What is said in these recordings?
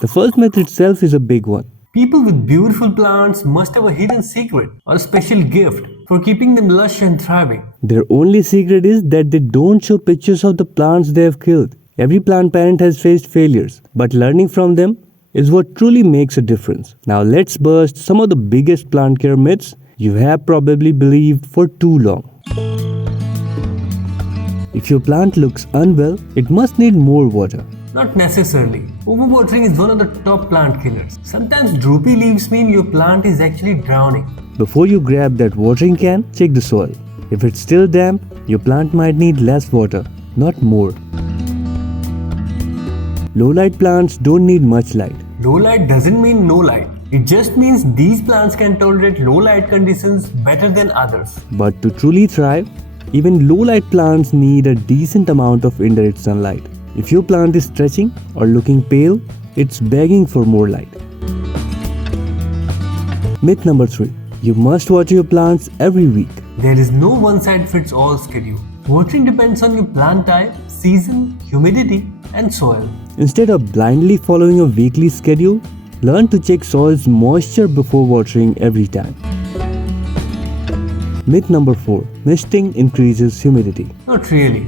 The first myth itself is a big one. People with beautiful plants must have a hidden secret or a special gift for keeping them lush and thriving. Their only secret is that they don't show pictures of the plants they have killed. Every plant parent has faced failures, but learning from them is what truly makes a difference. Now let's burst some of the biggest plant care myths you have probably believed for too long. If your plant looks unwell, it must need more water. Not necessarily. Overwatering is one of the top plant killers. Sometimes droopy leaves mean your plant is actually drowning. Before you grab that watering can, check the soil. If it's still damp, your plant might need less water, not more. Low light plants don't need much light. Low light doesn't mean no light. It just means these plants can tolerate low light conditions better than others. But to truly thrive, even low light plants need a decent amount of indirect sunlight. If your plant is stretching or looking pale, it's begging for more light. Myth number 3. You must water your plants every week. There is no one-size-fits-all schedule. Watering depends on your plant type, season, humidity, and soil. Instead of blindly following a weekly schedule, learn to check soil's moisture before watering every time. Myth number 4. Misting increases humidity. Not really.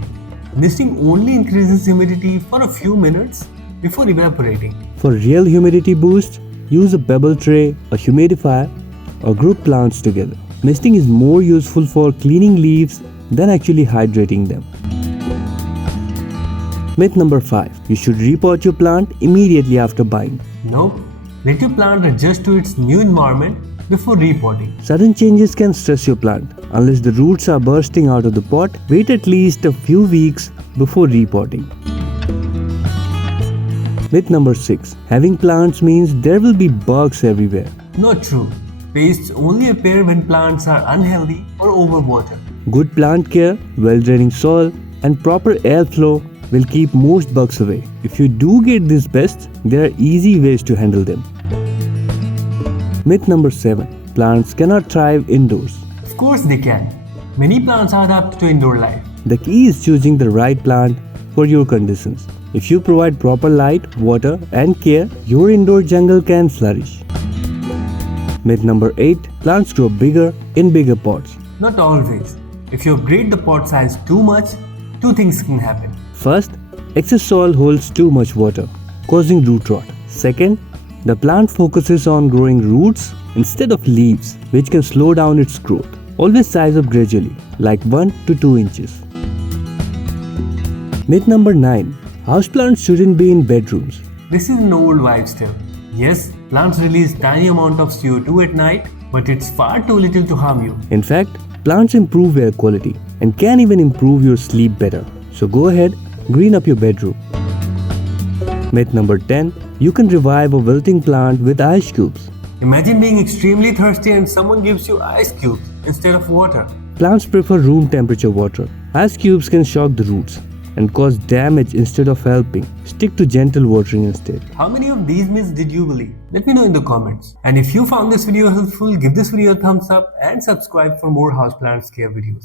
Misting only increases humidity for a few minutes before evaporating. For real humidity boost, use a pebble tray, a humidifier, or group plants together. Misting is more useful for cleaning leaves than actually hydrating them. Myth number 5. You should repot your plant immediately after buying. Nope. Let your plant adjust to its new environment before repotting. Sudden changes can stress your plant. Unless the roots are bursting out of the pot, wait at least a few weeks before repotting. Myth number 6. Having plants means there will be bugs everywhere. Not true. Pests only appear when plants are unhealthy or overwatered. Good plant care, well-draining soil, and proper airflow will keep most bugs away. If you do get these pests, there are easy ways to handle them. Myth number 7. Plants cannot thrive indoors. Of course they can. Many plants are adapted to indoor life. The key is choosing the right plant for your conditions. If you provide proper light, water, and care, your indoor jungle can flourish. Myth number 8. Plants grow bigger in bigger pots. Not always. If you upgrade the pot size too much, two things can happen. First, excess soil holds too much water, causing root rot. Second, the plant focuses on growing roots instead of leaves, which can slow down its growth. Always size up gradually, like 1 to 2 inches. Myth number 9. Houseplants shouldn't be in bedrooms. This is an old vibe still. Yes, plants release tiny amount of CO2 at night, but it's far too little to harm you. In fact, plants improve air quality and can even improve your sleep better. So go ahead, green up your bedroom. Myth number 10. You can revive a wilting plant with ice cubes. Imagine being extremely thirsty and someone gives you ice cubes instead of water. Plants prefer room temperature water. Ice cubes can shock the roots and cause damage instead of helping. Stick to gentle watering instead. How many of these myths did you believe? Let me know in the comments. And if you found this video helpful, give this video a thumbs up and subscribe for more houseplant care videos.